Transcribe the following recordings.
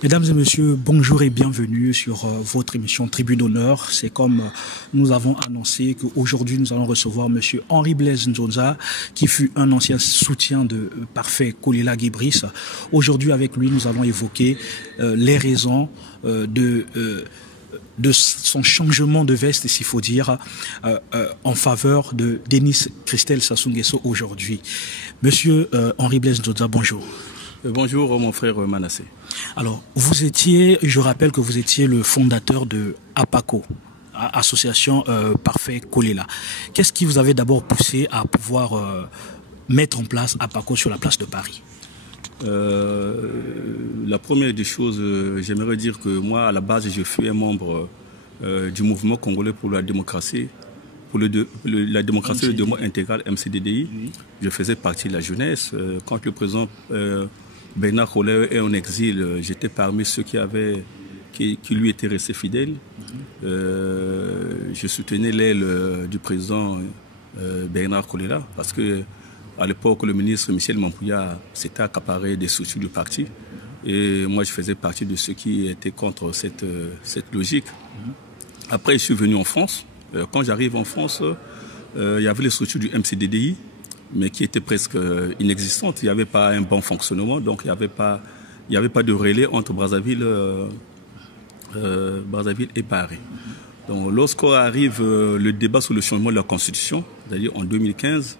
Mesdames et messieurs, bonjour et bienvenue sur votre émission Tribune d'honneur. C'est comme nous avons annoncé qu'aujourd'hui nous allons recevoir monsieur Henri Blaise Nzonza, qui fut un ancien soutien de Parfait Kolela Guy-Brice. Aujourd'hui avec lui nous allons évoquer les raisons de son changement de veste, s'il faut dire, en faveur de Denis Christelle Sassou Nguesso aujourd'hui. Monsieur Henri Blaise Nzonza, bonjour. Bonjour mon frère Manassé. Alors, je rappelle que vous étiez le fondateur de APACO, Association Parfait Kolela. Qu'est-ce qui vous avait d'abord poussé à pouvoir mettre en place APACO sur la place de Paris? La première des choses, j'aimerais dire que moi, à la base, je suis un membre du mouvement congolais pour la démocratie, la démocratie et le développement intégral, MCDDI. Oui. Je faisais partie de la jeunesse. Quand le président Bernard Collère est en exil, j'étais parmi ceux qui lui étaient restés fidèles. Je soutenais l'aile du président Bernard Collère parce que à l'époque, le ministre Michel Mampouya s'était accaparé des structures du parti. Et moi, je faisais partie de ceux qui étaient contre cette logique. Après, je suis venu en France. Quand j'arrive en France, il y avait les structures du MCDDI, mais qui étaient presque inexistantes. Il n'y avait pas un bon fonctionnement, donc il n'y avait pas de relais entre Brazzaville et Paris. Donc, lorsqu'on arrive le débat sur le changement de la Constitution, c'est-à-dire en 2015,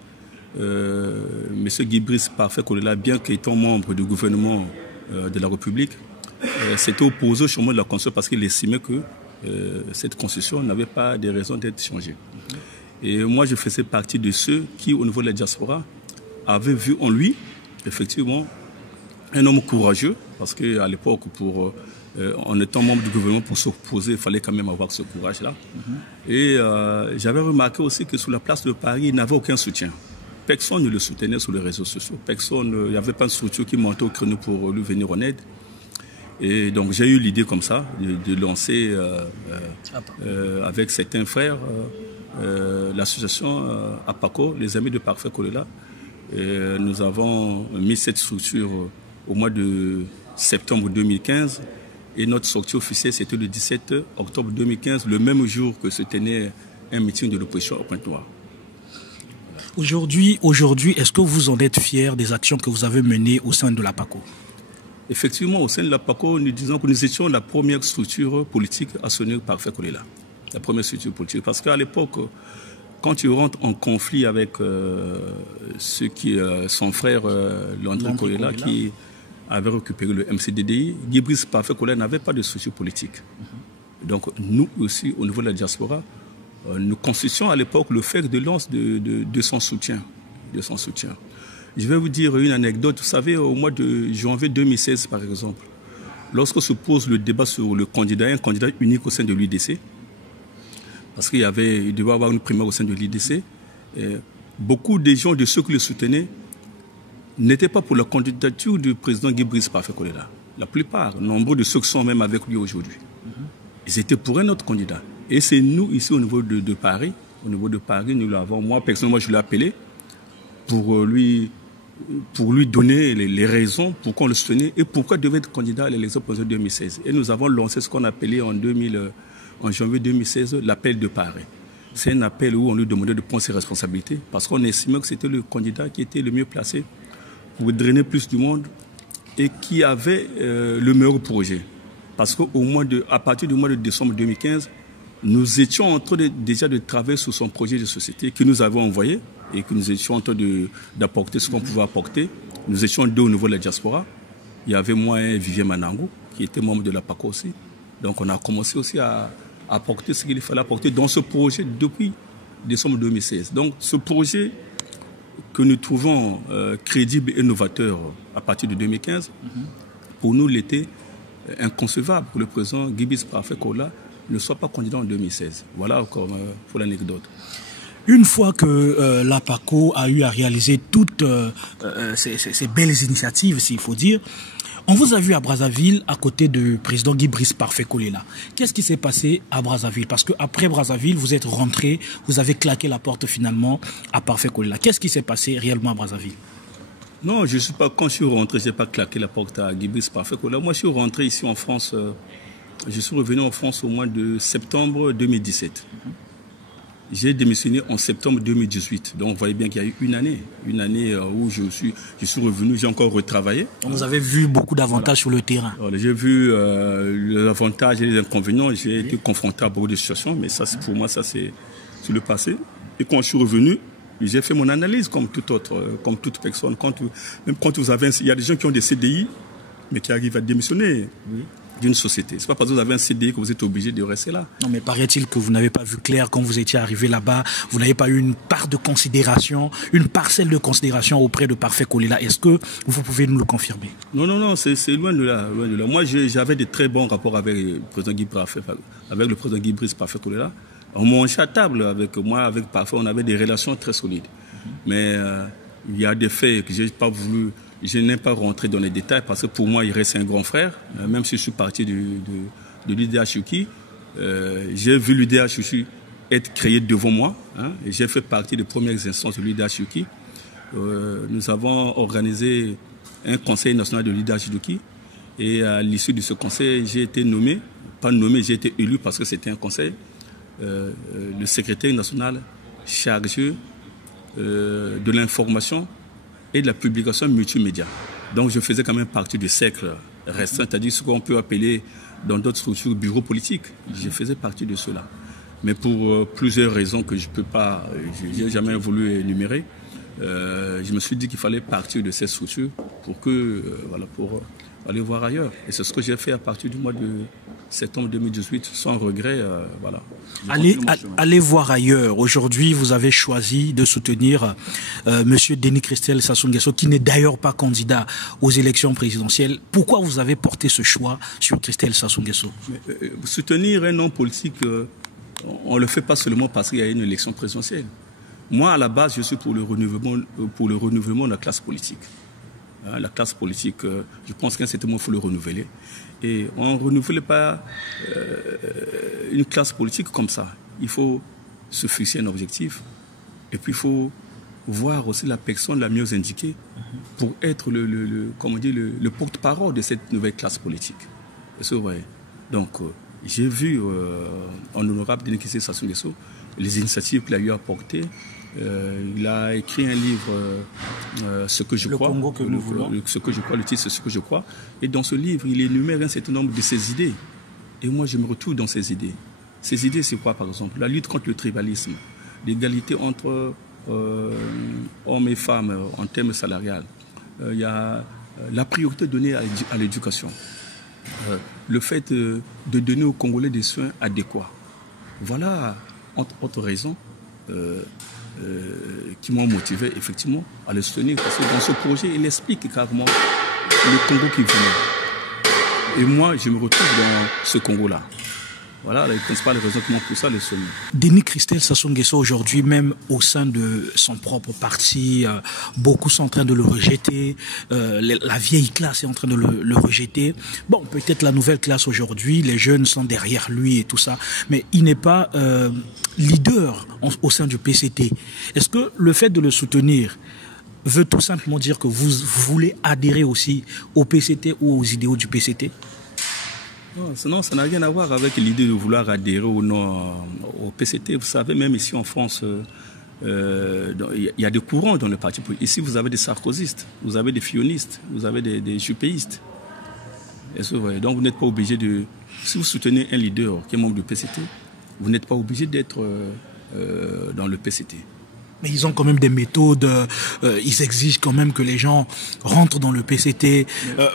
M. Guy-Brice Parfait Kolela, bien qu'étant membre du gouvernement de la République, s'était opposé au changement de la Constitution parce qu'il estimait que cette Constitution n'avait pas de raison d'être changée. Et moi, je faisais partie de ceux qui, au niveau de la diaspora, avaient vu en lui, effectivement, un homme courageux, parce qu'à l'époque, en étant membre du gouvernement, pour s'opposer, il fallait quand même avoir ce courage-là. Et j'avais remarqué aussi que sur la place de Paris, il n'avait aucun soutien. Personne ne le soutenait sur les réseaux sociaux. Il n'y avait pas de structure qui montait au créneau pour lui venir en aide. Et donc j'ai eu l'idée comme ça de lancer avec certains frères l'association APACO, les Amis de Parfait Kolela. Nous avons mis cette structure au mois de septembre 2015 et notre sortie officielle c'était le 17 octobre 2015, le même jour que se tenait un meeting de l'opposition au Pointe-Noire. Aujourd'hui, est-ce que vous en êtes fiers des actions que vous avez menées au sein de l'APACO? Effectivement, au sein de l'APACO, nous disons que nous étions la première structure politique à sonner Parfait Kolela. La première structure politique. Parce qu'à l'époque, quand tu rentres en conflit avec son frère Landry Kolela, qui avait récupéré le MCDDI, Guy-Brice Parfait Kolela n'avait pas de structure politique. Donc nous aussi, au niveau de la diaspora, nous constituions à l'époque le fer de lance de son soutien. Je vais vous dire une anecdote. Vous savez, au mois de janvier 2016, par exemple, lorsqu'on se pose le débat sur un candidat unique au sein de l'UDC, parce qu'il devait y avoir une primaire au sein de l'UDC, beaucoup de gens, de ceux qui le soutenaient, n'étaient pas pour la candidature du président Guy-Brice Parfait Kolela. La plupart, nombreux de ceux qui sont même avec lui aujourd'hui, ils étaient pour un autre candidat. Et c'est nous, ici, au niveau de Paris, nous l'avons, moi, personnellement, je l'ai appelé pour lui donner les raisons pourquoi on le soutenait et pourquoi il devait être candidat à l'élection présidentielle 2016. Et nous avons lancé ce qu'on appelait en janvier 2016 l'appel de Paris. C'est un appel où on lui demandait de prendre ses responsabilités parce qu'on estimait que c'était le candidat qui était le mieux placé pour drainer plus du monde et qui avait le meilleur projet. Parce qu'à partir du mois de décembre 2015, nous étions en train déjà de travailler sur son projet de société que nous avons envoyé et que nous étions en train d'apporter ce qu'on pouvait apporter. Nous étions deux au niveau de la diaspora. Il y avait moi et Vivien Manangou, qui était membre de l'APACO aussi. Donc on a commencé aussi à apporter ce qu'il fallait apporter dans ce projet depuis décembre 2016. Donc ce projet que nous trouvons crédible et novateur à partir de 2015, pour nous l'était inconcevable pour le président Guy-Brice Parfait Kolela ne soit pas candidat en 2016. Voilà encore pour l'anecdote. Une fois que l'APACO a eu à réaliser toutes ces belles initiatives, s'il faut dire, on vous a vu à Brazzaville à côté du président Guy-Brice Parfait Kolela. Qu'est-ce qui s'est passé à Brazzaville? Parce qu'après Brazzaville, vous êtes rentré, vous avez claqué la porte finalement à Parfait Kolela. Qu'est-ce qui s'est passé réellement à Brazzaville? Non, je suis pas. Quand je suis rentré, je n'ai pas claqué la porte à Guy-Brice Parfait Kola. Moi, je suis rentré ici en France. Je suis revenu en France au mois de septembre 2017. J'ai démissionné en septembre 2018. Donc, vous voyez bien qu'il y a eu une année où je suis revenu, j'ai encore retravaillé. Donc, vous avez vu beaucoup d'avantages sur le terrain. J'ai vu les avantages et les inconvénients. J'ai été confronté à beaucoup de situations, mais ça, pour moi, ça c'est sur le passé. Et quand je suis revenu, j'ai fait mon analyse comme toute personne. Même quand vous avez, il y a des gens qui ont des CDI, mais qui arrivent à démissionner d'une société. C'est pas parce que vous avez un CDI que vous êtes obligé de rester là. Non, mais paraît-il que vous n'avez pas vu clair quand vous étiez arrivé là-bas. Vous n'avez pas eu une part de considération, une parcelle de considération auprès de Parfait Kolela. Est-ce que vous pouvez nous le confirmer? Non, c'est loin de là, loin de là. Moi, j'avais de très bons rapports avec le président Guy-Brice Parfait Kolela. On mangeait à table avec moi, avec Parfait, on avait des relations très solides. Mais il y a des faits que je n'ai pas rentré dans les détails parce que pour moi, il reste un grand frère. Même si je suis parti de l'UDH-UKI, j'ai vu l'UDH-UKI être créé devant moi. Et j'ai fait partie des premières instances de l'UDH-UKI. Nous avons organisé un conseil national de l'UDH-UKI. Et à l'issue de ce conseil, j'ai été nommé, j'ai été élu parce que c'était un conseil. Le secrétaire national chargé de l'information et de la publication multimédia. Donc je faisais quand même partie du cercle restreint, c'est-à-dire ce qu'on peut appeler dans d'autres structures bureaux politiques. Je faisais partie de cela. Mais pour plusieurs raisons que je n'ai jamais voulu énumérer, je me suis dit qu'il fallait partir de cette structure pour aller voir ailleurs. Et c'est ce que j'ai fait à partir du mois de septembre 2018, sans regret. Allez voir ailleurs. Aujourd'hui, vous avez choisi de soutenir M. Denis Christelle Sassou Nguesso, qui n'est d'ailleurs pas candidat aux élections présidentielles. Pourquoi vous avez porté ce choix sur Christelle Sassou Nguesso? Soutenir un homme politique, on ne le fait pas seulement parce qu'il y a une élection présidentielle. Moi, à la base, je suis pour le renouvellement de la classe politique. La classe politique, je pense qu'à un certain moment, il faut le renouveler. Et on ne renouvelle pas une classe politique comme ça. Il faut se fixer un objectif. Et puis, il faut voir aussi la personne la mieux indiquée pour être le porte-parole de cette nouvelle classe politique. C'est vrai. Donc, j'ai vu en honorable Denis Christelle Sassou Nguesso les initiatives qu'il a eu à porter. Il a écrit un livre, Ce que je crois. Le Congo que nous voulons. Ce que je crois, le titre c'est Ce que je crois. Et dans ce livre, il énumère un certain nombre de ses idées. Et moi, je me retrouve dans ces idées. Ces idées, c'est quoi, par exemple? La lutte contre le tribalisme, l'égalité entre hommes et femmes en termes salariales. Il y a la priorité donnée à l'éducation. Le fait de donner aux Congolais des soins adéquats. Voilà, entre autres raisons, qui m'ont motivé effectivement à le soutenir. Parce que dans ce projet, il explique carrément le Congo qui venait. Et moi, je me retrouve dans ce Congo-là. Voilà les principales raisons qui m'ont poussé à le soutenir. Denis Christelle Sassou Nguesso, aujourd'hui, même au sein de son propre parti, beaucoup sont en train de le rejeter. La vieille classe est en train de le rejeter. Bon, peut-être la nouvelle classe aujourd'hui, les jeunes sont derrière lui et tout ça. Mais il n'est pas leader au sein du PCT. Est-ce que le fait de le soutenir veut tout simplement dire que vous voulez adhérer aussi au PCT ou aux idéaux du PCT? Non, ça n'a rien à voir avec l'idée de vouloir adhérer ou non au PCT. Vous savez, même ici en France, il y a des courants dans le parti politique. Ici, vous avez des sarkozystes, vous avez des fillonistes, vous avez des jupéistes. Donc, vous n'êtes pas obligé de... Si vous soutenez un leader qui est membre du PCT, vous n'êtes pas obligé d'être dans le PCT. Mais ils ont quand même des méthodes, ils exigent quand même que les gens rentrent dans le PCT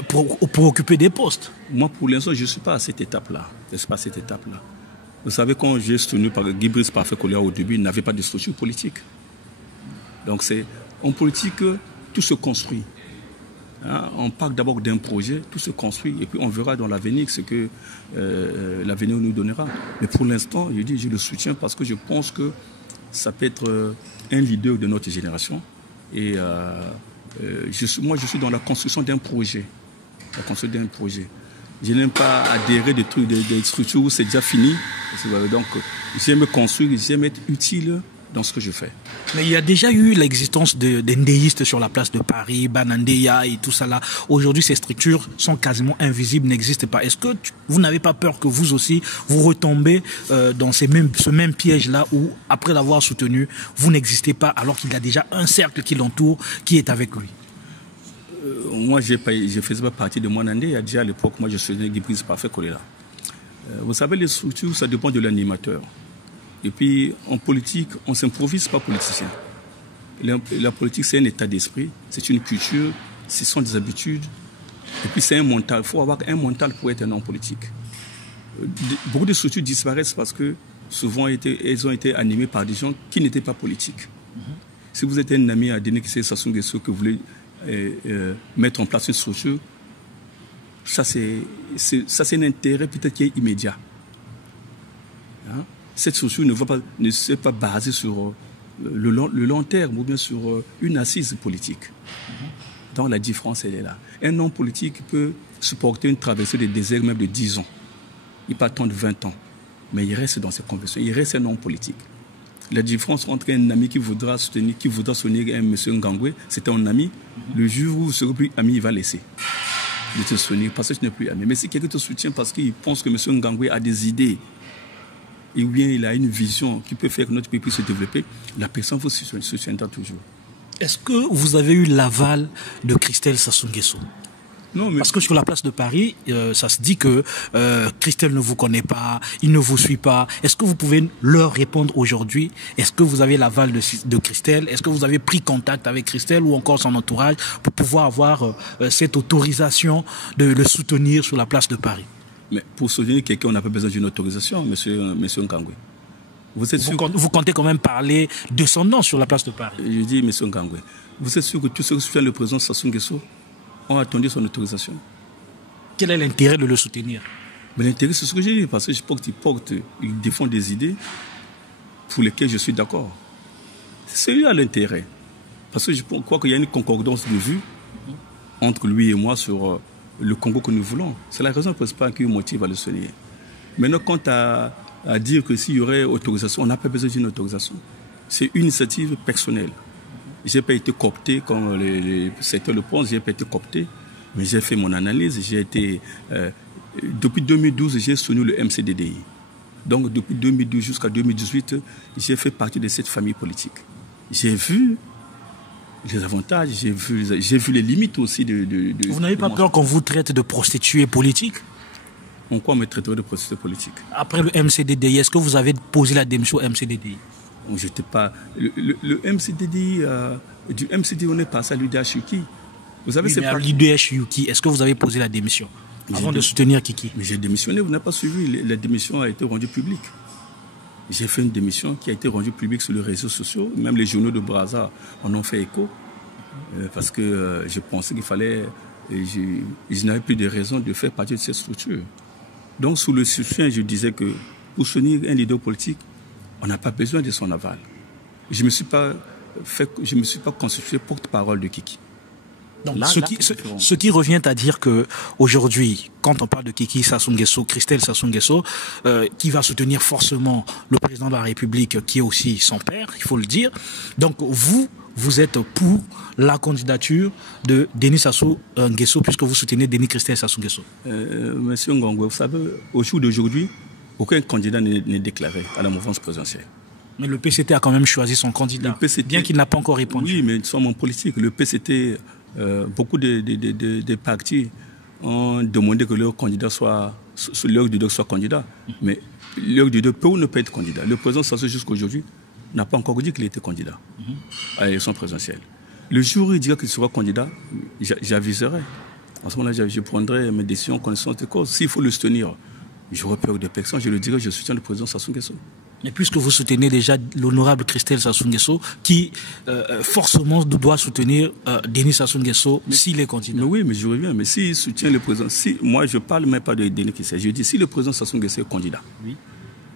pour occuper des postes. Moi, pour l'instant, je ne suis pas à cette étape-là. Vous savez, quand j'ai soutenu par Guy-Brice Parfait Kolela au début, il n'avait pas de structure politique. Donc, en politique, tout se construit. On parle d'abord d'un projet, tout se construit, et puis on verra dans l'avenir ce que l'avenir nous donnera. Mais pour l'instant, je le soutiens parce que je pense que ça peut être un leader de notre génération. Et moi, je suis dans la construction d'un projet. Je n'aime pas adhérer des structures où c'est déjà fini. Donc, j'aime construire, j'aime être utile dans ce que je fais. Mais il y a déjà eu l'existence des ndéistes sur la place de Paris, Banandeya et tout ça là. Aujourd'hui, ces structures sont quasiment invisibles, n'existent pas. Est-ce que vous n'avez pas peur que vous aussi, vous retombez dans ce même piège-là où, après l'avoir soutenu, vous n'existez pas alors qu'il y a déjà un cercle qui l'entoure, qui est avec lui? Moi, je ne faisais pas partie de Mwanandé. Il y a déjà à l'époque, moi, je soutenais Guy Brice Parfait Kolela. Vous savez, les structures, ça dépend de l'animateur. Et puis, en politique, on ne s'improvise pas politicien. La politique, c'est un état d'esprit, c'est une culture, ce sont des habitudes. Et puis, c'est un mental. Il faut avoir un mental pour être un homme politique. Beaucoup de structures disparaissent parce que souvent, elles ont été animées par des gens qui n'étaient pas politiques. Si vous êtes un ami à Denis Kissé Sassou Nguesso que vous voulez mettre en place une structure, ça, c'est un intérêt peut-être qui est immédiat. Hein? Cette structure ne s'est pas basée sur le long terme ou bien sur une assise politique. Donc la différence, elle est là. Un homme politique peut supporter une traversée des déserts même de 10 ans. Il peut attendre 20 ans. Mais il reste dans ses convictions. Il reste un homme politique. La différence entre un ami qui voudra soutenir un monsieur Ngangoué, c'est un ami. Le jour où vous ne serez plus ami, il va laisser de te soutenir parce que tu n'es plus ami. Mais si quelqu'un te soutient parce qu'il pense que monsieur Ngangoué a des idées, ou bien il a une vision qui peut faire que notre pays puisse se développer, la personne vous soutiendra toujours. Est-ce que vous avez eu l'aval de Christelle Sassou Nguesso? Non, mais... Parce que sur la place de Paris, ça se dit que Christelle ne vous connaît pas, il ne vous suit pas. Est-ce que vous pouvez leur répondre aujourd'hui? Est-ce que vous avez l'aval de Christelle? Est-ce que vous avez pris contact avec Christelle ou encore son entourage pour pouvoir avoir cette autorisation de le soutenir sur la place de Paris? Mais pour soutenir quelqu'un, on n'a pas besoin d'une autorisation, monsieur Ngangoué. Vous comptez quand même parler de son nom sur la place de Paris? Je dis, monsieur Ngangoué, vous êtes sûr que tous ceux qui soutiennent le président Sassou Nguesso ont attendu son autorisation? Quel est l'intérêt de le soutenir? Mais l'intérêt, c'est ce que j'ai dit, parce que je pense qu'il défend des idées pour lesquelles je suis d'accord. C'est lui à l'intérêt. Parce que je crois qu'il y a une concordance de vues entre lui et moi sur le Congo que nous voulons. C'est la raison principale qui me motive à le soutenir. Maintenant, quant à dire que s'il y aurait autorisation, on n'a pas besoin d'une autorisation. C'est une initiative personnelle. Je n'ai pas été coopté, comme les secteurs le pensent, je n'ai pas été coopté, mais j'ai fait mon analyse. Depuis 2012, j'ai soutenu le MCDDI. Donc, depuis 2012 jusqu'à 2018, j'ai fait partie de cette famille politique. J'ai vu les avantages, j'ai vu les limites aussi de Vous n'avez pas peur qu'on vous traite de prostituée politique? En quoi on me traiterait de prostituée politique? Après le MCDDI, est-ce que vous avez posé la démission au MCDDI? Je n'étais pas... Le MCDDI, du MCDDI, on est passé à l'UDH-UKI. Vous savez, oui, c'est pas... l'UDH-UKI, est-ce que vous avez posé la démission avant de soutenir Kiki? Mais j'ai démissionné, vous n'avez pas suivi. La démission a été rendue publique. J'ai fait une démission qui a été rendue publique sur les réseaux sociaux. Même les journaux de Brazza en ont fait écho. Parce que je pensais qu'il fallait... Je n'avais plus de raison de faire partie de cette structure. Donc, sous le soutien, je disais que pour soutenir un leader politique, on n'a pas besoin de son aval. Je ne me suis pas constitué porte-parole de Kiki. Donc, ce qui revient à dire que aujourd'hui, quand on parle de Kiki Sassou Nguesso, Christelle Sassou Nguesso, qui va soutenir forcément le président de la République, qui est aussi son père, il faut le dire. Donc vous êtes pour la candidature de Denis Sassou Nguesso, puisque vous soutenez Denis Christelle Sassou Nguesso. Monsieur Ngangoué, vous savez, au jour d'aujourd'hui, aucun candidat n'est déclaré à la mouvance présidentielle. Mais le PCT a quand même choisi son candidat, bien qu'il n'a pas encore répondu. Oui, mais nous sommes en politique. Le PCT, beaucoup de partis ont demandé que leur candidat soit candidat. Mais leur leader peut ou ne peut être candidat. Le président Sassou, jusqu'à aujourd'hui, n'a pas encore dit qu'il était candidat à l'élection présidentielle. Le jour où il dira qu'il sera candidat, j'aviserai. En ce moment-là, je prendrai mes décisions en connaissance de cause. S'il faut le soutenir, j'aurai peur de personne, je le dirai, je soutiens le président Sassou Nguesso. Mais puisque vous soutenez déjà l'honorable Christelle Sassou Nguesso, qui forcément doit soutenir Denis Sassou Nguesso s'il est candidat. Mais oui, mais je reviens. Mais s'il soutient le président, moi je ne parle même pas de Denis Christelle, je dis si le président Sassou Nguesso est candidat, oui,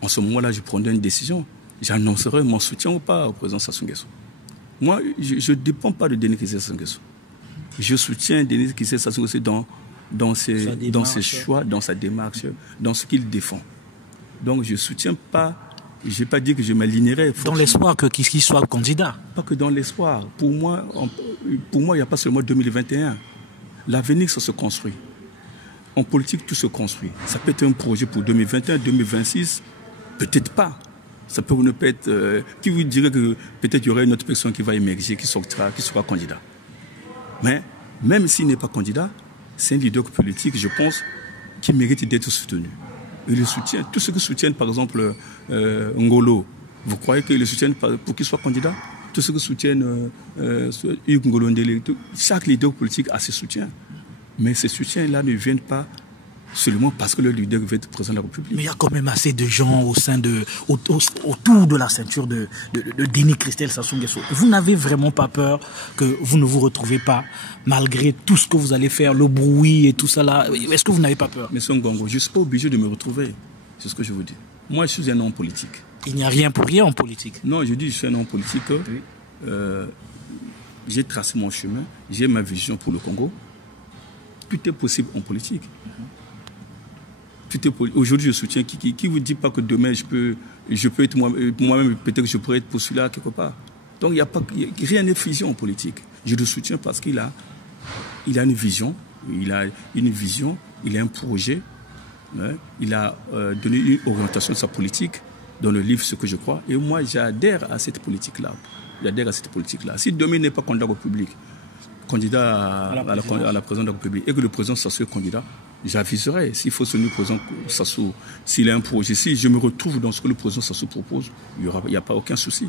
en ce moment-là, je prendrai une décision. J'annoncerai mon soutien ou pas au président Sassou Nguesso. Moi, je ne dépends pas de Denis Christelle Sassou Nguesso. Je soutiens Denis Christelle Sassou Nguesso dans ses choix, dans sa démarche, dans ce qu'il défend. Donc, je ne soutiens pas Je n'ai pas dit que je m'alignerais. Dans l'espoir qu'il soit candidat. Pas que dans l'espoir. Pour moi, il n'y a pas seulement 2021. L'avenir, ça se construit. En politique, tout se construit. Ça peut être un projet pour 2021, 2026, peut-être pas. Ça peut ne pas être... qui vous dirait que peut-être il y aurait une autre personne qui va émerger, qui sera candidat. Mais même s'il n'est pas candidat, c'est un leader politique, je pense, qui mérite d'être soutenu. Et le soutien, tous ceux qui soutiennent, par exemple, Ngolo, vous croyez qu'ils le soutiennent pour qu'il soit candidat? Tous ceux qui soutiennent Hugues Ngolo Ndele, chaque leader politique a ses soutiens. Mais ces soutiens-là ne viennent pas seulement parce que le leader veut être président de la République. Mais il y a quand même assez de gens autour de la ceinture de Déni Christelle Sassou Nguesso. Vous n'avez vraiment pas peur que vous ne vous retrouvez pas, malgré tout ce que vous allez faire, le bruit et tout ça là? Est-ce que vous n'avez pas peur? Monsieur Ngongo, je ne suis pas obligé de me retrouver. C'est ce que je vous dis. Moi, je suis un homme politique. Il n'y a rien pour rien en politique. Non, je dis que je suis un homme politique. Oui. J'ai tracé mon chemin, j'ai ma vision pour le Congo. Tout est possible en politique. Aujourd'hui, je soutiens qui vous dit pas que demain, je peux être moi-même, peut-être que je pourrais être postulé quelque part. Donc, rien n'est figé en politique. Je le soutiens parce qu'il a une vision, il a un projet, hein, il a donné une orientation de sa politique dans le livre Ce que je crois. Et moi, j'adhère à cette politique-là. Si demain il n'est pas candidat au public, candidat à la présidence de la République, et que le président Sassou est candidat, j'aviserai. S'il faut soutenir le président Sassou, s'il a un projet, si je me retrouve dans ce que le président Sassou propose, il n'y a pas aucun souci.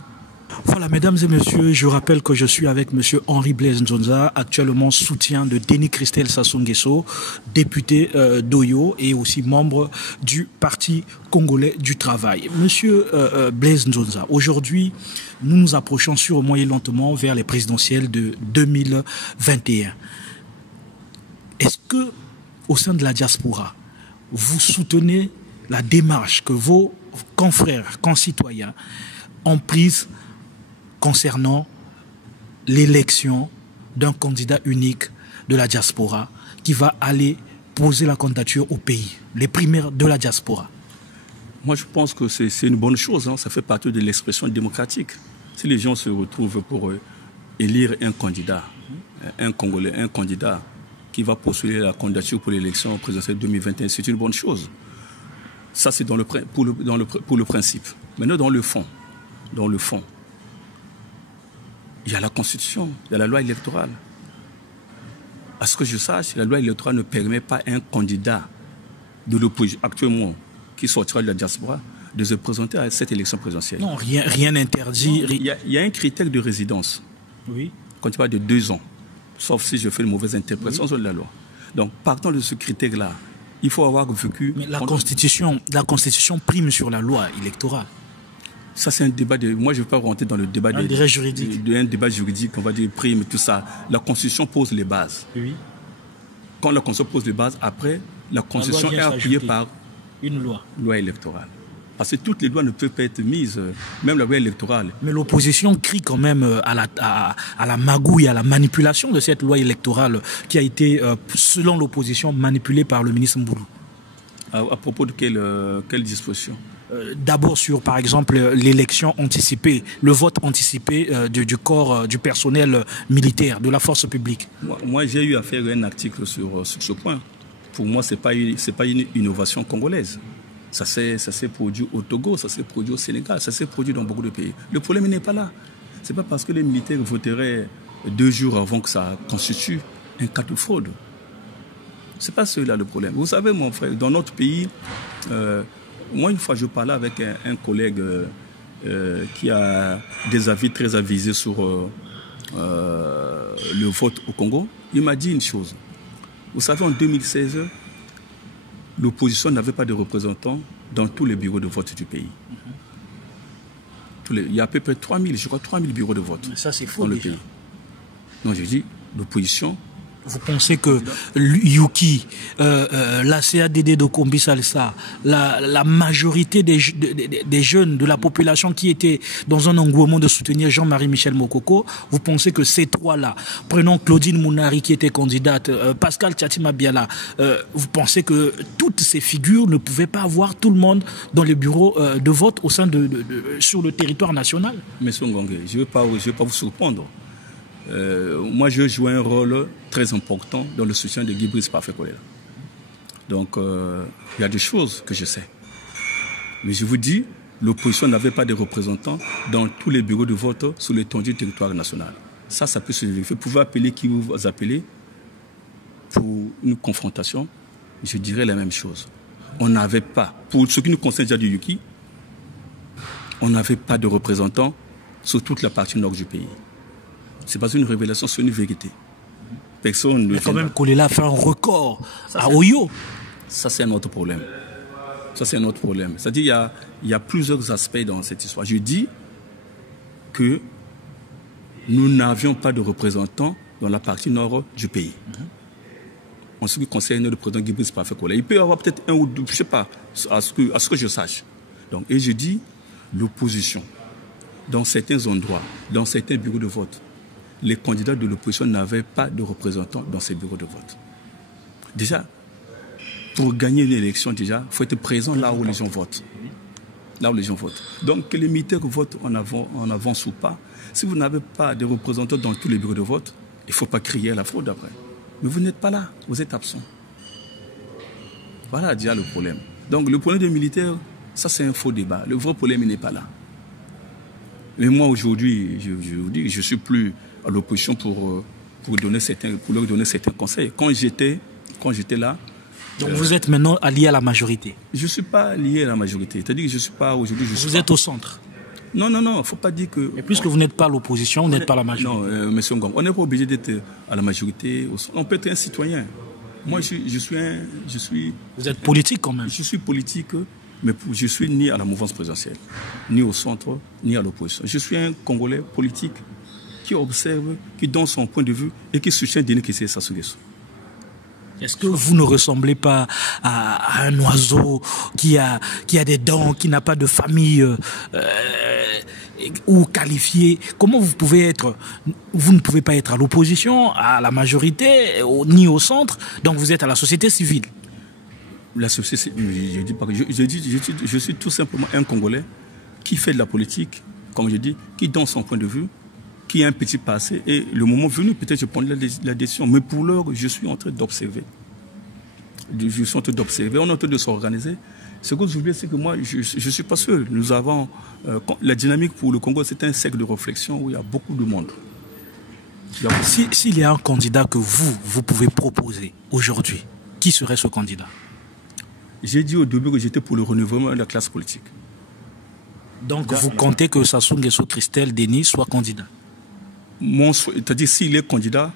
Voilà, mesdames et messieurs, je rappelle que je suis avec M. Henri Blaise Nzonza, actuellement soutien de Déni Christelle Sassou Nguesso, député d'Oyo et aussi membre du Parti congolais du travail. Monsieur Blaise Nzonza, aujourd'hui, nous nous approchons sûrement et lentement vers les présidentielles de 2021. Est-ce que, au sein de la diaspora, vous soutenez la démarche que vos confrères, concitoyens ont prise concernant l'élection d'un candidat unique de la diaspora qui va aller poser la candidature au pays, les primaires de la diaspora? Moi, je pense que c'est une bonne chose, hein. Ça fait partie de l'expression démocratique. Si les gens se retrouvent pour élire un candidat, un Congolais, un candidat qui va postuler la candidature pour l'élection présidentielle 2021, c'est une bonne chose. Ça, c'est pour le principe. Maintenant, dans le fond, il y a la Constitution, il y a la loi électorale. À ce que je sache, la loi électorale ne permet pas à un candidat de l'opposition actuellement qui sortira de la diaspora de se présenter à cette élection présidentielle. Non, rien n'interdit. Il y a un critère de résidence. Oui. Quand tu parles de 2 ans, sauf si je fais une mauvaise interprétation de la loi. Donc, partant de ce critère-là, il faut avoir vécu... Mais la Constitution prime sur la loi électorale. Ça, c'est un débat moi, je ne veux pas rentrer dans le débat un débat juridique, on va dire prime, tout ça. La Constitution pose les bases. Oui. Quand la Constitution pose les bases, après, la Constitution est appuyée par une loi électorale. Parce que toutes les lois ne peuvent pas être mises, même la loi électorale. Mais l'opposition crie quand même à la magouille, à la manipulation de cette loi électorale qui a été, selon l'opposition, manipulée par le ministre Mboulou. À propos de quelle disposition? D'abord sur, par exemple, l'élection anticipée, le vote anticipé du corps, du personnel militaire, de la force publique. Moi j'ai eu à faire un article sur ce point. Pour moi, ce n'est pas une innovation congolaise. Ça s'est produit au Togo, ça s'est produit au Sénégal, ça s'est produit dans beaucoup de pays. Le problème n'est pas là. Ce n'est pas parce que les militaires voteraient 2 jours avant que ça constitue un cas de fraude. Ce n'est pas celui-là le problème. Vous savez, mon frère, dans notre pays... moi, une fois, je parlais avec un collègue qui a des avis très avisés sur le vote au Congo. Il m'a dit une chose. Vous savez, en 2016, l'opposition n'avait pas de représentants dans tous les bureaux de vote du pays. Il y a à peu près 3000 bureaux de vote. Ça, c'est faux dans le déjà. pays. Donc, je dis, l'opposition Vous pensez que Yuki, la CADD de Kombi Salsa, la majorité des jeunes de la population qui étaient dans un engouement de soutenir Jean-Marie Michel Mokoko, vous pensez que ces trois-là, prenons Claudine Mounari qui était candidate, Pascal Tchatima Biala, vous pensez que toutes ces figures ne pouvaient pas avoir tout le monde dans les bureaux de vote au sein sur le territoire national? Monsieur Ngongé, je ne vais pas vous surprendre. Moi, je joue un rôle très important dans le soutien de Guy Brice Parfait Kolela. Donc, il y a des choses que je sais. Mais je vous dis, l'opposition n'avait pas de représentants dans tous les bureaux de vote sur l'étendue du territoire national. Ça peut se vérifier. Vous pouvez appeler qui vous appelez pour une confrontation. Je dirais la même chose. On n'avait pas, pour ce qui nous concerne déjà du Yuki, on n'avait pas de représentants sur toute la partie nord du pays. Ce n'est pas une révélation, c'est une vérité. Personne ne... Mais quand même, Kolela a fait un record à Oyo. Ça, c'est un autre problème. Ça, c'est un autre problème. C'est-à-dire il y a plusieurs aspects dans cette histoire. Je dis que nous n'avions pas de représentants dans la partie nord du pays. En ce qui concerne le président Guy Brice Parfait Kolela. Il peut y avoir peut-être un ou deux, je ne sais pas, à ce que je sache. Donc, et je dis, l'opposition, dans certains endroits, dans certains bureaux de vote, les candidats de l'opposition n'avaient pas de représentants dans ces bureaux de vote. Déjà, pour gagner une élection, il faut être présent là où les gens votent. Là où les gens votent. Donc, que les militaires votent en avance ou pas, si vous n'avez pas de représentants dans tous les bureaux de vote, il ne faut pas crier à la fraude après. Mais vous n'êtes pas là, vous êtes absent. Voilà déjà le problème. Donc, le problème des militaires, ça c'est un faux débat. Le vrai problème, il n'est pas là. Mais moi, aujourd'hui, je vous dis, je ne suis plus à l'opposition pour leur donner certains conseils. Quand j'étais là... Donc vous êtes maintenant allié à la majorité? Je ne suis pas lié à la majorité. C'est-à-dire que je ne suis pas aujourd'hui... Vous êtes au centre? Non, il ne faut pas dire que... Mais puisque vous n'êtes pas à l'opposition, vous n'êtes pas à la majorité. Non, monsieur Ngom, on n'est pas obligé d'être à la majorité. On peut être un citoyen. Moi, je suis... Vous êtes politique quand même? Je suis politique, mais je suis ni à la mouvance présidentielle, ni au centre, ni à l'opposition. Je suis un Congolais politique qui observe, qui donne son point de vue et qui soutient Denis Kissé Sassou Nguesso. Est-ce que vous ne ressemblez pas à un oiseau qui a des dents, qui n'a pas de famille ou qualifié? Comment vous pouvez être... Vous ne pouvez pas être à l'opposition, à la majorité, ni au centre, donc vous êtes à la société civile. La société, je dis pas que je suis tout simplement un Congolais qui fait de la politique, comme je dis, qui donne son point de vue, qui a un petit passé, et le moment venu, peut-être je prendrai la décision. Mais pour l'heure, je suis en train d'observer. Je suis en train d'observer, on est en train de s'organiser. Ce que j'oublie, c'est que moi, je ne suis pas seul. Nous avons... la dynamique pour le Congo, c'est un cercle de réflexion où il y a beaucoup de monde. S'il y a un candidat que vous pouvez proposer aujourd'hui, qui serait ce candidat? J'ai dit au début que j'étais pour le renouvellement de la classe politique. Donc vous comptez que Sassou Nguesso Christelle Denis soit candidat? C'est-à-dire, s'il est candidat,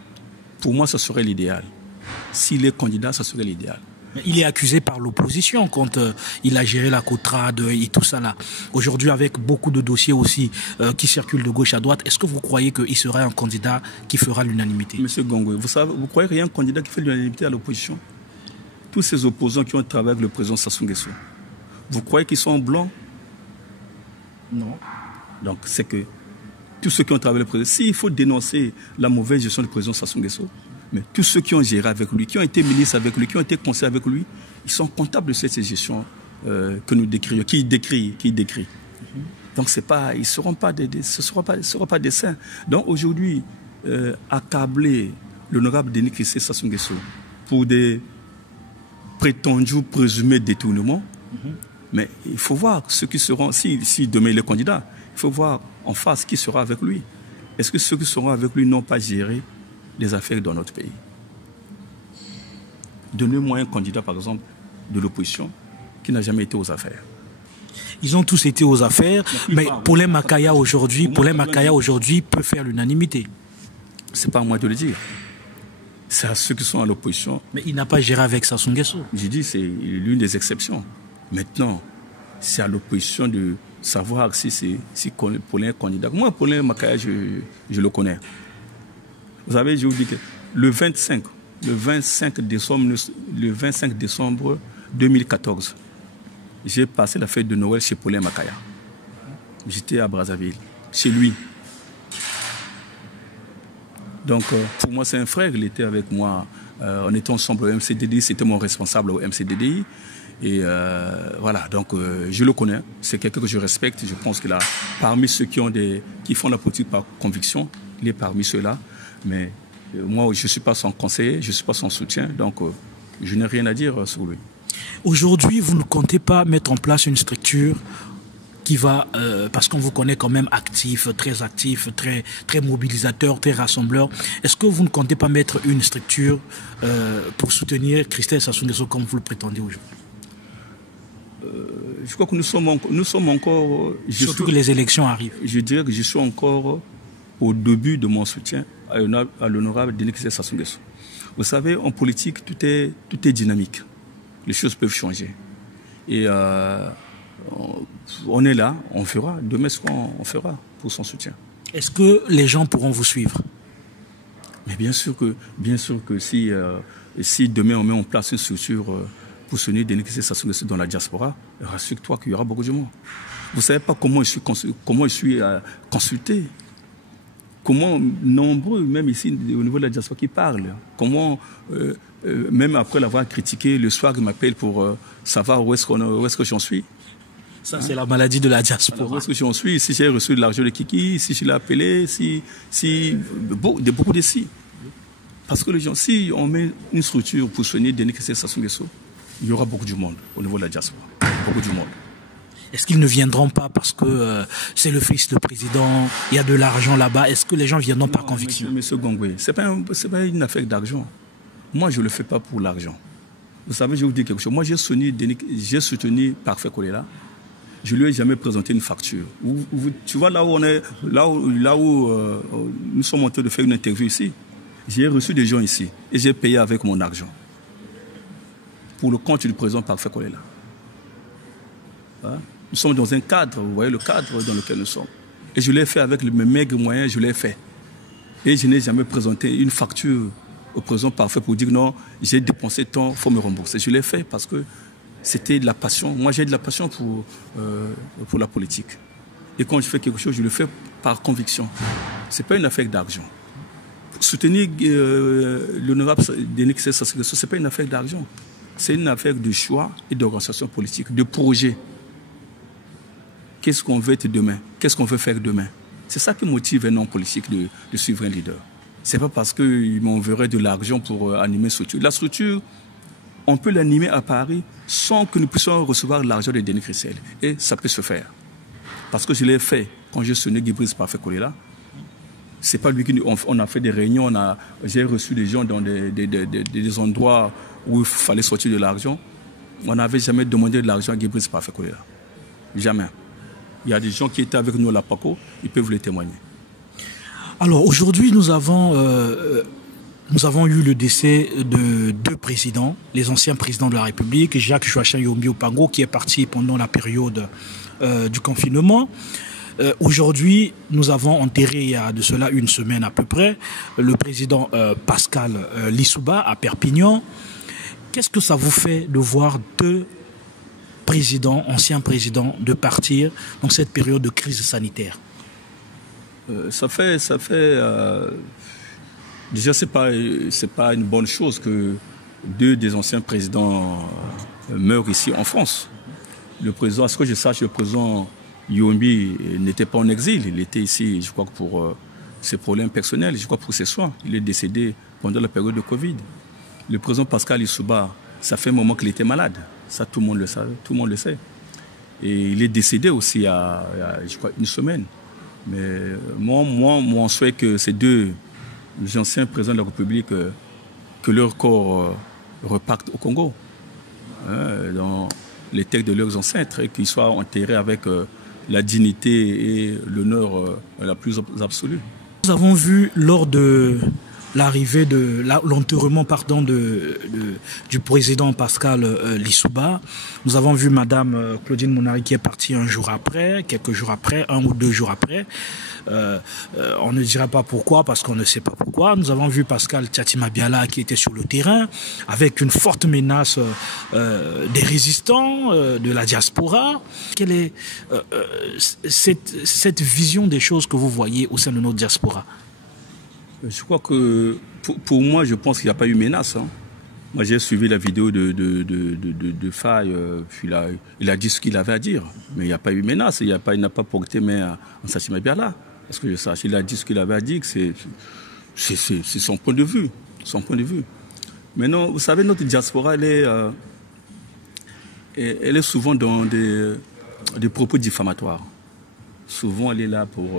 pour moi, ça serait l'idéal. S'il est candidat, ça serait l'idéal. Mais il est accusé par l'opposition quand il a géré la Cotrade et tout ça là. Aujourd'hui, avec beaucoup de dossiers aussi qui circulent de gauche à droite, est-ce que vous croyez qu'il serait un candidat qui fera l'unanimité? Monsieur Gongwe, vous croyez qu'il y a un candidat qui fait l'unanimité à l'opposition? Tous ces opposants qui ont travaillé avec le président Sassou Nguesso, vous croyez qu'ils sont blancs? Non. Donc, c'est que tous ceux qui ont travaillé avec le président, s'il faut dénoncer la mauvaise gestion du président Sassou Nguesso, mais tous ceux qui ont géré avec lui, qui ont été ministres avec lui, qui ont été conseillers avec lui, ils sont comptables de cette gestion que nous décrivons, qui décrit. Donc ce ne seront pas des saints. Donc aujourd'hui, accabler l'honorable Denis Kissé Sassou Nguesso pour des prétendus présumés détournements, mais il faut voir ceux qui seront, si demain il est candidat, il faut voir en face qui sera avec lui. Est-ce que ceux qui seront avec lui n'ont pas géré les affaires dans notre pays? Donnez-moi un candidat, par exemple, de l'opposition qui n'a jamais été aux affaires. Ils ont tous été aux affaires, mais Paulin Makaya aujourd'hui peut faire l'unanimité. Ce n'est pas à moi de le dire. C'est à ceux qui sont à l'opposition. Mais il n'a pas géré avec Sassou Nguesso. J'ai dit c'est l'une des exceptions. Maintenant, c'est à l'opposition de savoir si Paulin est candidat. Moi, Paulin Makaya, je le connais. Vous savez, je vous dis que le 25 décembre 2014, j'ai passé la fête de Noël chez Paulin Makaya. J'étais à Brazzaville, chez lui. Donc, pour moi, c'est un frère. Il était avec moi. On était ensemble au MCDDI. C'était mon responsable au MCDDI. Et voilà, donc je le connais. C'est quelqu'un que je respecte. Je pense qu'il a, parmi ceux qui font la politique par conviction, il est parmi ceux-là. Mais moi, je ne suis pas son conseiller, je ne suis pas son soutien. Donc, je n'ai rien à dire sur lui. Aujourd'hui, vous ne comptez pas mettre en place une structure qui va, parce qu'on vous connaît quand même actif, très mobilisateur, très rassembleur. Est-ce que vous ne comptez pas mettre une structure pour soutenir Christelle Sassou Nguesso comme vous le prétendez aujourd'hui? Je crois que nous sommes encore... Surtout que les élections arrivent. Je dirais que je suis encore au début de mon soutien à l'honorable Christelle Sassou Nguesso. Vous savez, en politique, tout est dynamique. Les choses peuvent changer. Et on est là, on fera. Demain soir, on fera pour son soutien. Est-ce que les gens pourront vous suivre? Mais bien sûr que si demain on met en place une structure pour soutenir Christelle Sassou Nguesso dans la diaspora, rassure-toi qu'il y aura beaucoup de monde. Vous ne savez pas comment je suis consulté. Comment nombreux, même ici au niveau de la diaspora, qui parlent. Comment, même après l'avoir critiqué, le soir, ils m'appellent pour savoir où est-ce que j'en suis. Ça, c'est la maladie de la diaspora. Où est-ce que j'en suis? Si j'ai reçu de l'argent de Kiki, si je l'ai appelé, beaucoup de si. Parce que les gens, si on met une structure pour soigner Christelle Sassou Nguesso, il y aura beaucoup de monde au niveau de la diaspora. Beaucoup de monde. Est-ce qu'ils ne viendront pas parce que c'est le fils du président, il y a de l'argent là-bas? Est-ce que les gens viendront par conviction? Monsieur Gongwe, ce n'est pas une affaire d'argent. Moi, je ne le fais pas pour l'argent. Vous savez, je vais vous dire quelque chose. Moi, j'ai soutenu Parfait Kolela. Je ne lui ai jamais présenté une facture. Tu vois, là où nous sommes en train de faire une interview ici, j'ai reçu des gens ici et j'ai payé avec mon argent. Pour le compte du président Parfait Kolela. Hein? Nous sommes dans un cadre, vous voyez le cadre dans lequel nous sommes. Et je l'ai fait avec mes maigres moyens, je l'ai fait. Et je n'ai jamais présenté une facture au président Parfait pour dire non, j'ai dépensé tant, il faut me rembourser. Je l'ai fait parce que c'était de la passion. Moi, j'ai de la passion pour la politique. Et quand je fais quelque chose, je le fais par conviction. Ce n'est pas une affaire d'argent. Soutenir l'honorable Christelle Sassou Nguesso, ce n'est pas une affaire d'argent. C'est une affaire de choix et d'organisation politique, de projet. Qu'est-ce qu'on veut être demain? Qu'est-ce qu'on veut faire demain? C'est ça qui motive un homme politique de suivre un leader. Ce n'est pas parce qu'il m'enverrait de l'argent pour animer une structure. La structure, on peut l'animer à Paris sans que nous puissions recevoir l'argent de Denis Christelle. Et ça peut se faire. Parce que je l'ai fait quand j'ai sonné Guy-Brice Parfait Kolela. C'est pas lui qui... On a fait des réunions, j'ai reçu des gens dans des endroits où il fallait sortir de l'argent. On n'avait jamais demandé de l'argent à Guy-Brice Parfait Kolela. Jamais. Il y a des gens qui étaient avec nous à la PACO, ils peuvent le témoigner. Alors aujourd'hui, nous avons eu le décès de deux présidents, les anciens présidents de la République, Jacques Joachim Yombi Opango, qui est parti pendant la période du confinement. Aujourd'hui, nous avons enterré, il y a de cela une semaine à peu près, le président Pascal Lissouba à Perpignan. Qu'est-ce que ça vous fait de voir deux anciens présidents, de partir dans cette période de crise sanitaire? Ça fait déjà, c'est pas une bonne chose que deux des anciens présidents meurent ici en France. Le président, à ce que je sache, le président Yombi n'était pas en exil. Il était ici, je crois, pour ses problèmes personnels, je crois pour ses soins. Il est décédé pendant la période de Covid. Le président Pascal Lissouba, ça fait un moment qu'il était malade. Ça, tout le monde le sait. Tout le monde le sait. Et il est décédé aussi il y a je crois, une semaine. Mais moi, mon souhait que ces deux anciens présidents de la République, que leur corps repartent au Congo, dans les terres de leurs ancêtres, et qu'ils soient enterrés avec la dignité et l'honneur la plus absolue. Nous avons vu lors de l'arrivée l'enterrement du président Pascal Lissouba. Nous avons vu Madame Claudine Mounari qui est partie quelques jours après, 1 ou 2 jours après. On ne dira pas pourquoi, parce qu'on ne sait pas pourquoi. Nous avons vu Pascal Tchatima Biala qui était sur le terrain avec une forte menace des résistants, de la diaspora. Quelle est cette vision des choses que vous voyez au sein de notre diaspora? Je crois que, pour moi, je pense qu'il n'y a pas eu menace. Hein. Moi, j'ai suivi la vidéo de Faye, puis il a dit ce qu'il avait à dire. Mais il n'y a pas eu menace, il n'a pas porté main à Tchatima Biala. Parce que je sache, il a dit ce qu'il avait à dire, c'est son point de vue. Son point de vue. Maintenant, vous savez, notre diaspora, elle est souvent dans des propos diffamatoires. Souvent, elle est là pour...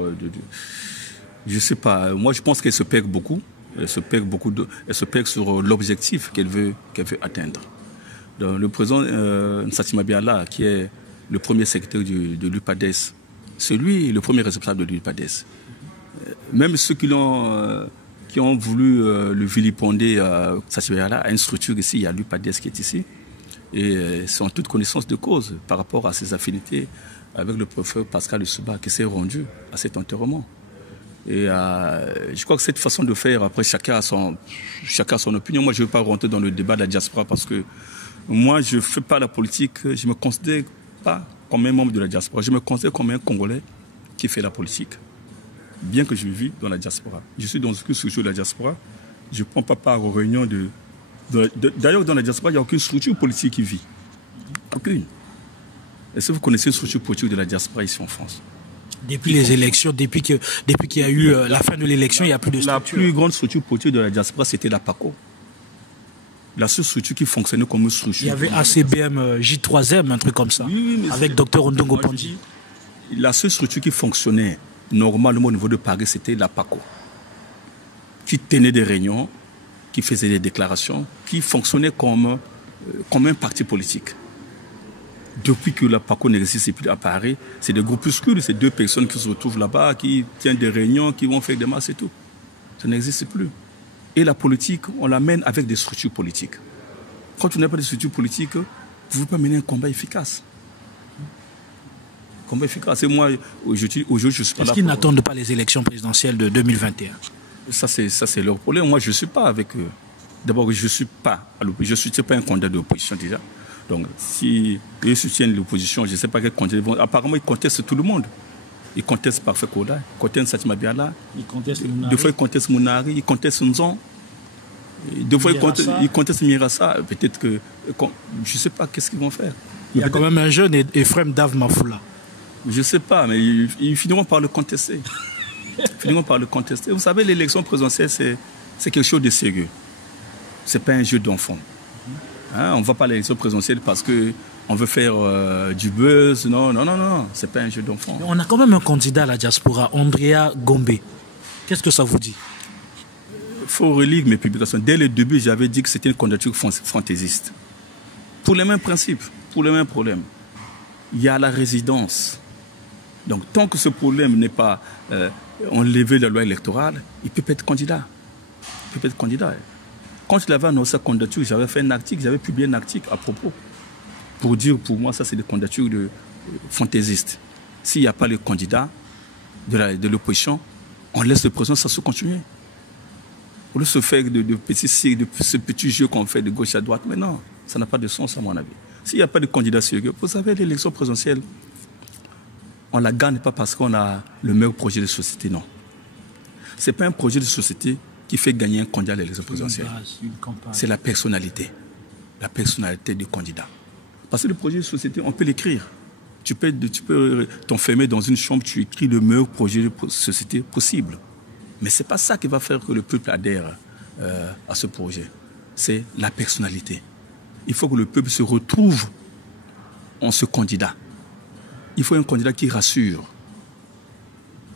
je ne sais pas, moi je pense qu'elle se perd beaucoup. Elle se perd sur l'objectif qu'elle veut atteindre. Donc, le président Tchatima Biala, qui est le premier secrétaire de l'UPADES, c'est lui le premier responsable de l'UPADES. Même ceux qui ont voulu le vilipender, Tchatima Biala a une structure ici, il y a l'UPADES qui est ici. Et c'est en toute connaissance de cause par rapport à ses affinités avec le professeur Pascal Lissouba qui s'est rendu à cet enterrement. Et je crois que cette façon de faire, après chacun a son opinion. Moi, je ne veux pas rentrer dans le débat de la diaspora parce que moi, je ne fais pas la politique. Je ne me considère pas comme un membre de la diaspora. Je me considère comme un Congolais qui fait la politique. Bien que je vis dans la diaspora. Je suis dans aucune structure de la diaspora. Je ne prends pas part aux réunions D'ailleurs, dans la diaspora, il n'y a aucune structure politique qui vit. Aucune. Est-ce que vous connaissez une structure politique de la diaspora ici en France? Depuis les élections, depuis qu'il y a eu la fin de l'élection, il n'y a plus de structure. La plus grande structure politique de la diaspora, c'était la PACO. La seule structure qui fonctionnait comme une structure. Il y avait ACBM, J3M, un truc comme ça, oui, avec Dr Ondongo Pandi. La seule structure qui fonctionnait normalement au niveau de Paris, c'était la PACO. Qui tenait des réunions, qui faisait des déclarations, qui fonctionnait comme un parti politique. Depuis que la PACO n'existe plus à Paris, c'est des groupuscules, c'est 2 personnes qui se retrouvent là-bas, qui tiennent des réunions, qui vont faire des masses et tout. Ça n'existe plus. Et la politique, on la mène avec des structures politiques. Quand tu n'as pas de structures politiques, vous ne pouvez pas mener un combat efficace. Combat efficace. Et moi, aujourd'hui, je suis pas là. Est-ce qu'ils n'attendent pas les élections présidentielles de 2021? Ça, c'est leur problème. Moi, je ne suis pas avec eux. D'abord, je ne suis pas à l'opposition. Je ne suis pas un candidat de l'opposition déjà. Donc, si ils soutiennent l'opposition, je ne sais pas quel candidat ils vont... Apparemment, ils contestent tout le monde. Ils contestent Parfait Kola, ils contestent Tchatima Biala, des fois ils contestent Mounari, ils contestent Nzon, des fois ils contestent Mirassa. Peut-être que... Je ne sais pas qu'est-ce qu'ils vont faire. Il y a quand même un jeune, Ephraim Dav Mafoula. Je ne sais pas, mais ils finiront par le contester. Vous savez, l'élection présidentielle, c'est quelque chose de sérieux. Ce n'est pas un jeu d'enfant. Hein, on ne va pas à l'élection présidentielle parce qu'on veut faire du buzz. Non, ce n'est pas un jeu d'enfant. On a quand même un candidat à la diaspora, Andrea Gombe. Qu'est-ce que ça vous dit? Il faut relire mes publications. Dès le début, j'avais dit que c'était une candidature fantaisiste. Pour les mêmes principes, pour les mêmes problèmes. Il y a la résidence. Donc, tant que ce problème n'est pas enlevé de la loi électorale, il peut pas être candidat. Quand il avait annoncé sa candidature, j'avais fait un article, j'avais publié un article à propos. Pour dire, pour moi, ça c'est des candidatures fantaisistes. S'il n'y a pas le candidat de l'opposition, on laisse le président, ça se continuer. Au lieu de se faire de ce petit jeu qu'on fait de gauche à droite, mais non, ça n'a pas de sens à mon avis. S'il n'y a pas de candidat sérieux, vous savez, l'élection présidentielle, on ne la gagne pas parce qu'on a le meilleur projet de société, non. Ce n'est pas un projet de société qui fait gagner un candidat à l'élection présidentielle. C'est la personnalité du candidat. Parce que le projet de société, on peut l'écrire. Tu peux t'enfermer dans une chambre, tu écris le meilleur projet de société possible. Mais ce n'est pas ça qui va faire que le peuple adhère à ce projet. C'est la personnalité. Il faut que le peuple se retrouve en ce candidat. Il faut un candidat qui rassure.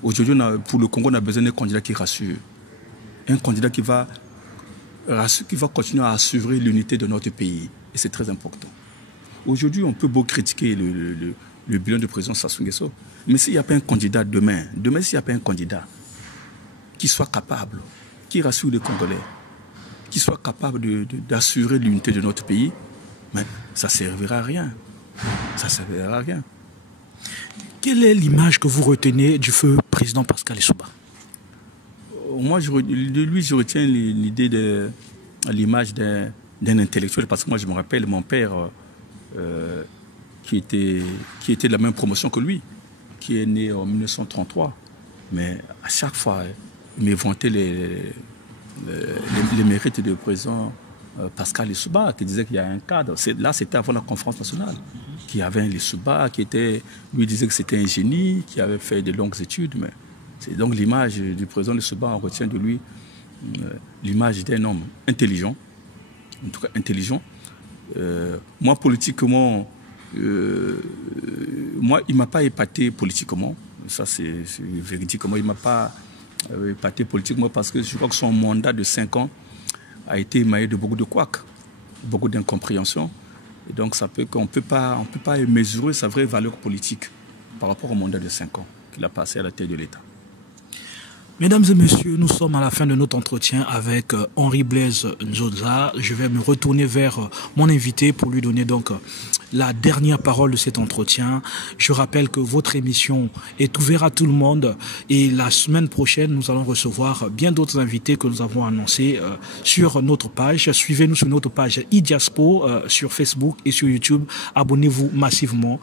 Aujourd'hui, pour le Congo, on a besoin d'un candidat qui rassure. Un candidat qui va continuer à assurer l'unité de notre pays. Et c'est très important. Aujourd'hui, on peut beau critiquer le bilan du président Sassou Nguesso, mais s'il n'y a pas un candidat demain s'il n'y a pas un candidat qui soit capable qui rassure les Congolais, qui soit capable d'assurer l'unité de notre pays, mais ça ne servira à rien. Ça ne servira à rien. Quelle est l'image que vous retenez du feu président Pascal Lissouba? Moi, de lui, je retiens l'idée de l'image d'un intellectuel, parce que moi, je me rappelle mon père qui était de la même promotion que lui, qui est né en 1933. Mais à chaque fois, il m'éventait les mérites du président Pascal Lissouba, qui disait qu'il y a un cadre. Là, c'était avant la conférence nationale. Qui avait un Lissouba, lui disait que c'était un génie, qui avait fait de longues études. Mais c'est donc l'image du président Lissouba, on retient de lui l'image d'un homme intelligent, en tout cas intelligent. Moi, politiquement, il ne m'a pas épaté politiquement. Ça, c'est véridiquement. Il ne m'a pas épaté politiquement parce que je crois que son mandat de 5 ans a été émaillé de beaucoup de couacs, beaucoup d'incompréhension. Et donc, on ne peut pas mesurer sa vraie valeur politique par rapport au mandat de 5 ans qu'il a passé à la tête de l'État. Mesdames et messieurs, nous sommes à la fin de notre entretien avec Henri Blaise Nzonza. Je vais me retourner vers mon invité pour lui donner donc la dernière parole de cet entretien. Je rappelle que votre émission est ouverte à tout le monde et la semaine prochaine, nous allons recevoir bien d'autres invités que nous avons annoncés sur notre page. Suivez-nous sur notre page iDiaspo sur Facebook et sur YouTube. Abonnez-vous massivement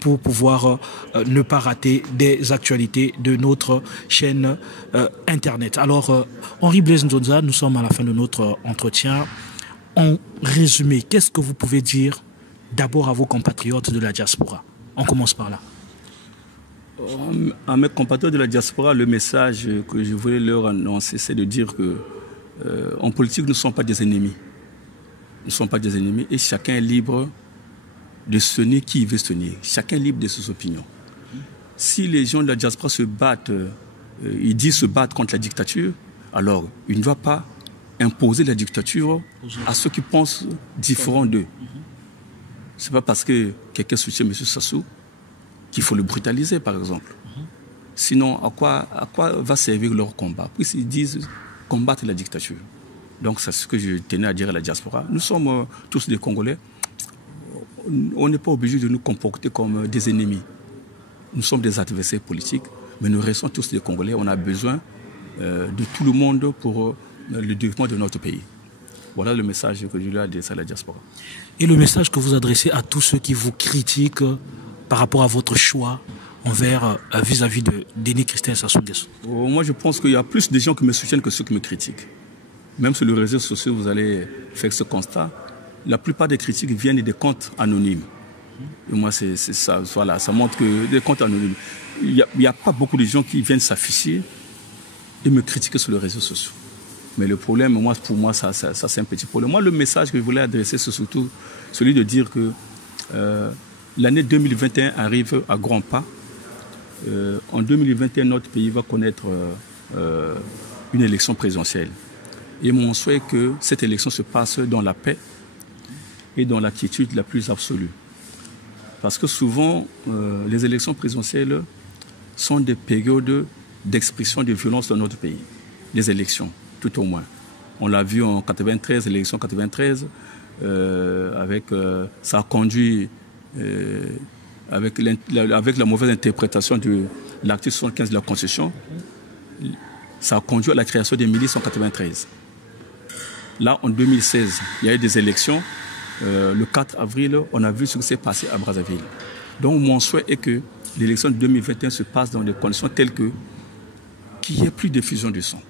pour pouvoir ne pas rater des actualités de notre chaîne Internet. Alors, Henri Blaise Nzonza, nous sommes à la fin de notre entretien. En résumé, qu'est-ce que vous pouvez dire d'abord à vos compatriotes de la diaspora? On commence par là. À mes compatriotes de la diaspora, le message que je voulais leur annoncer, c'est de dire que en politique, nous ne sommes pas des ennemis. Nous ne sommes pas des ennemis et chacun est libre de sonner qui il veut sonner. Chacun est libre de ses opinions. Si les gens de la diaspora se battent, ils disent se battre contre la dictature, alors il ne va pas imposer la dictature à ceux qui pensent différent d'eux. Ce n'est pas parce que quelqu'un soutient M. Sassou qu'il faut le brutaliser, par exemple. Sinon, à quoi va servir leur combat? Puisqu'ils disent combattre la dictature. Donc, c'est ce que je tenais à dire à la diaspora. Nous sommes tous des Congolais. On n'est pas obligé de nous comporter comme des ennemis. Nous sommes des adversaires politiques, mais nous restons tous des Congolais. On a besoin de tout le monde pour le développement de notre pays. Voilà le message que je lui ai adressé à la diaspora. Et le message que vous adressez à tous ceux qui vous critiquent par rapport à votre choix vis-à-vis de Denis Christian Sassou Nguesso? Moi, je pense qu'il y a plus de gens qui me soutiennent que ceux qui me critiquent. Même sur les réseaux sociaux, vous allez faire ce constat. La plupart des critiques viennent des comptes anonymes. Et moi, c'est ça. Voilà, ça montre que des comptes anonymes. Il n'y a pas beaucoup de gens qui viennent s'afficher et me critiquer sur les réseaux sociaux. Mais le problème, pour moi, ça c'est un petit problème. Moi, le message que je voulais adresser, c'est surtout celui de dire que l'année 2021 arrive à grands pas. En 2021, notre pays va connaître une élection présidentielle. Et mon souhait est que cette élection se passe dans la paix et dans la quiétude la plus absolue. Parce que souvent, les élections présidentielles sont des périodes d'expression de violence dans notre pays. Les élections, tout au moins. On l'a vu en 93, l'élection 93, ça a conduit, avec la mauvaise interprétation de l'article 75 de la Constitution, ça a conduit à la création des milices en 93. Là, en 2016, il y a eu des élections. Le 4 avril, on a vu ce qui s'est passé à Brazzaville. Donc, mon souhait est que l'élection de 2021 se passe dans des conditions telles qu'il n'y ait plus de diffusion du sang.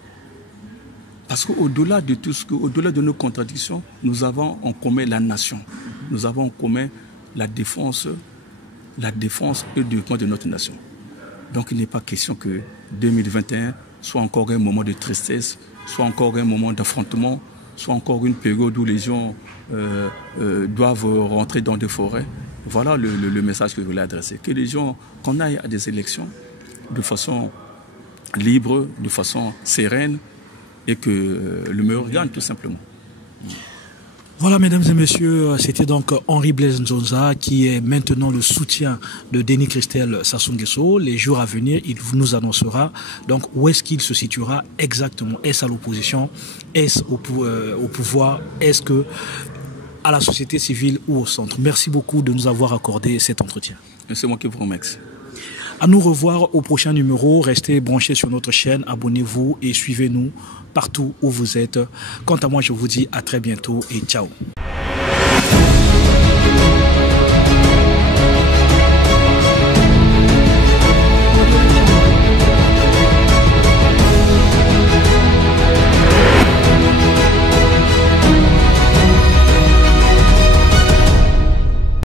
Parce qu'au-delà de tout au-delà de nos contradictions, nous avons en commun la nation. Nous avons en commun la défense et le développement de notre nation. Donc, il n'est pas question que 2021 soit encore un moment de tristesse, soit encore un moment d'affrontement, soit encore une période où les gens doivent rentrer dans des forêts. Voilà le message que je voulais adresser. Que les gens, qu'on aille à des élections de façon libre, de façon sereine, et que le meilleur gagne, tout simplement. Voilà, mesdames et messieurs, c'était donc Henri Blaise Nzonza qui est maintenant le soutien de Denis Christel Sassou Nguesso. Les jours à venir, il nous annoncera donc où est-ce qu'il se situera exactement. Est-ce à l'opposition? Est-ce au pouvoir? Est-ce que à la société civile ou au centre? Merci beaucoup de nous avoir accordé cet entretien. C'est moi qui vous remercie. À nous revoir au prochain numéro. Restez branchés sur notre chaîne, abonnez-vous et suivez-nous partout où vous êtes. Quant à moi, je vous dis à très bientôt et ciao.